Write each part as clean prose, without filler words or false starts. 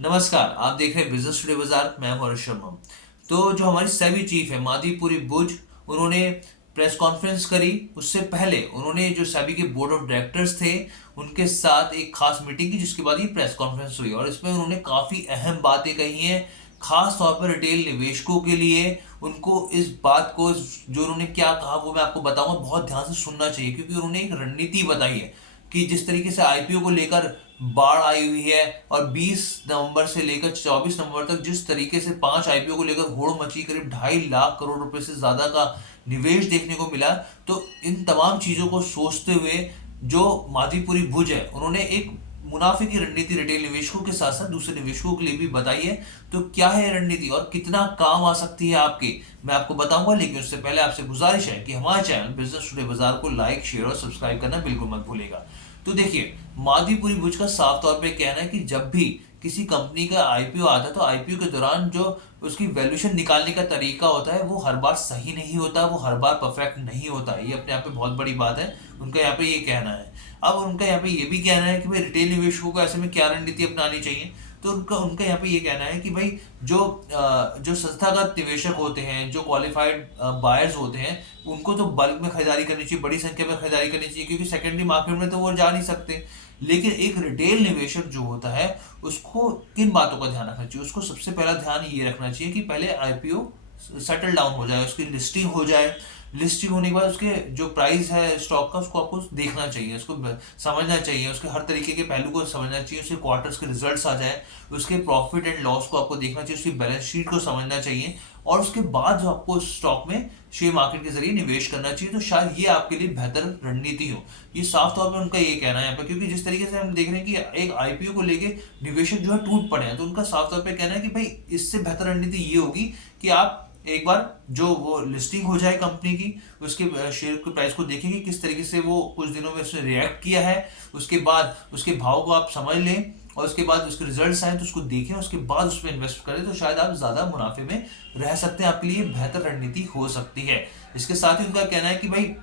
नमस्कार, आप देख रहे हैं बिजनेस टुडे बाजार। मैं हूं हर्ष शर्मा। तो जो हमारी सेबी चीफ है माधीपुरी बुज, उन्होंने प्रेस कॉन्फ्रेंस करी। उससे पहले उन्होंने जो सेबी के बोर्ड ऑफ डायरेक्टर्स थे उनके साथ एक खास मीटिंग की, जिसके बाद ये प्रेस कॉन्फ्रेंस हुई और इसमें उन्होंने काफी अहम बातें कही हैं, खास तौर पर रिटेल निवेशकों के लिए। उनको इस बात को, जो उन्होंने क्या कहा वो मैं आपको बताऊंगा, बहुत ध्यान से सुनना चाहिए, क्योंकि उन्होंने एक रणनीति बताई है कि जिस तरीके से आईपीओ को लेकर बाढ़ आई हुई है और 20 नवंबर से लेकर 24 नवंबर तक जिस तरीके से 5 आईपीओ को लेकर होड़ मची, करीब 2.5 लाख करोड़ रुपए से ज्यादा का निवेश देखने को मिला। तो इन तमाम चीजों को सोचते हुए जो माधीपुरी भुज है, उन्होंने एक मुनाफे की रणनीति रिटेल निवेशकों के साथ साथ दूसरे निवेशकों के लिए भी बताई है। तो क्या है रणनीति और कितना काम आ सकती है आपके, मैं आपको बताऊंगा। लेकिन उससे पहले आपसे गुजारिश है कि हमारे चैनल बिजनेस टुडे बाजार को लाइक, शेयर और सब्सक्राइब करना बिल्कुल मत भूलेगा। तो देखिए, माधवीपुरी बुच का साफ तौर पे कहना है कि जब भी किसी कंपनी का आईपीओ आता है तो आईपीओ के दौरान जो उसकी वैल्यूएशन निकालने का तरीका होता है वो हर बार सही नहीं होता, वो हर बार परफेक्ट नहीं होता। ये अपने आप में बहुत बड़ी बात है, उनका यहाँ पे ये कहना है। अब उनका यहाँ पे ये भी कहना है कि भाई रिटेल निवेशकों को ऐसे में क्या रणनीति अपनानी चाहिए। तो उनका उनका यहाँ पे ये कहना है कि भाई जो संस्थागत निवेशक होते हैं, जो क्वालिफाइड बायर्स होते हैं, उनको तो बल्क में खरीदारी करनी चाहिए, बड़ी संख्या में खरीदारी करनी चाहिए, क्योंकि सेकेंडरी मार्केट में तो वो जा नहीं सकते। लेकिन एक रिटेल निवेशक जो होता है उसको किन बातों का ध्यान रखना चाहिए? उसको सबसे पहला ध्यान ये रखना चाहिए कि पहले आईपीओ सेटल डाउन हो जाए, उसकी लिस्टिंग हो जाए। लिस्टिंग होने के बाद उसके जो प्राइस है स्टॉक का, उसको आपको देखना चाहिए, उसको समझना चाहिए, उसके हर तरीके के पहलू को समझना चाहिए, उसके क्वार्टर्स के रिजल्ट्स आ जाए, उसके प्रॉफिट एंड लॉस को आपको देखना चाहिए, उसकी बैलेंस शीट को समझना चाहिए, और उसके बाद जो आपको स्टॉक में शेयर मार्केट के जरिए निवेश करना चाहिए। तो शायद ये आपके लिए बेहतर रणनीति हो। ये साफ तौर पर उनका ये कहना है यहाँ पर, क्योंकि जिस तरीके से हम देख रहे हैं कि एक आईपीओ को लेके निवेशक जो है टूट पड़े हैं, तो उनका साफ तौर पर कहना है कि भाई इससे बेहतर रणनीति ये होगी कि आप एक बार जो वो लिस्टिंग हो जाए कंपनी की, उसके शेयर के प्राइस को देखेंगे किस तरीके से वो कुछ दिनों में उसने रिएक्ट किया है, उसके बाद उसके भाव को आप समझ लें, और उसके बाद उसके रिजल्ट्स आए तो उसको देखें, उसके बाद उसमें इन्वेस्ट करें, तो शायद आप ज्यादा मुनाफे में रह सकते हैं, आपके लिए बेहतर रणनीति हो सकती है। इसके साथ ही उनका कहना है कि भाई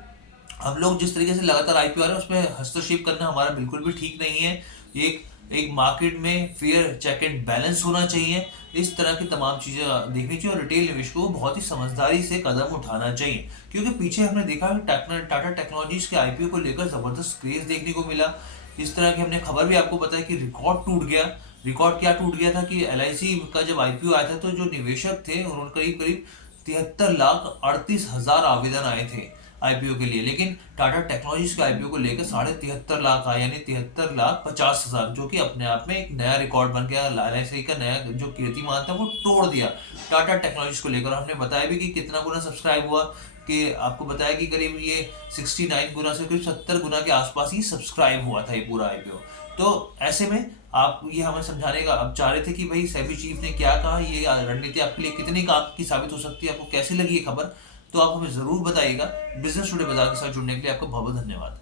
हम लोग जिस तरीके से लगातार आईपीओ आ रहे हैं उसमें हस्तक्षेप करना हमारा बिल्कुल भी ठीक नहीं है। एक एक मार्केट में फेयर चेक एंड बैलेंस होना चाहिए। इस तरह की तमाम चीजें देखनी चाहिए और रिटेल निवेशकों को बहुत ही समझदारी से कदम उठाना चाहिए, क्योंकि पीछे हमने देखा कि टाटा टेक्नोलॉजीज के आईपीओ को लेकर जबरदस्त क्रेज देखने को मिला। इस तरह की हमने खबर भी आपको बताया कि रिकॉर्ड टूट गया। रिकॉर्ड क्या टूट गया था कि एलआईसी का जब आईपीओ आया था तो जो निवेशक थे उन्होंने करीब करीब 73,38,000 आवेदन आए थे आईपीओ के लिए, लेकिन टाटा टेक्नोलॉजीज के आईपीओ को लेकर 73.5 लाख आए, यानी 73,50,000, जो कि अपने आप में एक नया रिकॉर्ड बन गया। एलआईसी का नया जो कीर्तिमान था वो तोड़ दिया टाटा टेक्नोलॉजीज को लेकर। हमने बताया भी कि कितना गुना सब्सक्राइब हुआ, कि आपको बताया कि करीब ये 69 गुना से करीब 70 गुना के आसपास ही सब्सक्राइब हुआ था ये पूरा आईपीओ। तो ऐसे में आप ये हमें समझाने का अब चाह रहे थे कि भाई सेबी चीफ ने क्या कहा, ये रणनीति आपके लिए कितनी काम की साबित हो सकती है, आपको कैसी लगी ये खबर, तो आप हमें जरूर बताइएगा। बिजनेस टुडे बाजार के साथ जुड़ने के लिए आपका बहुत बहुत धन्यवाद।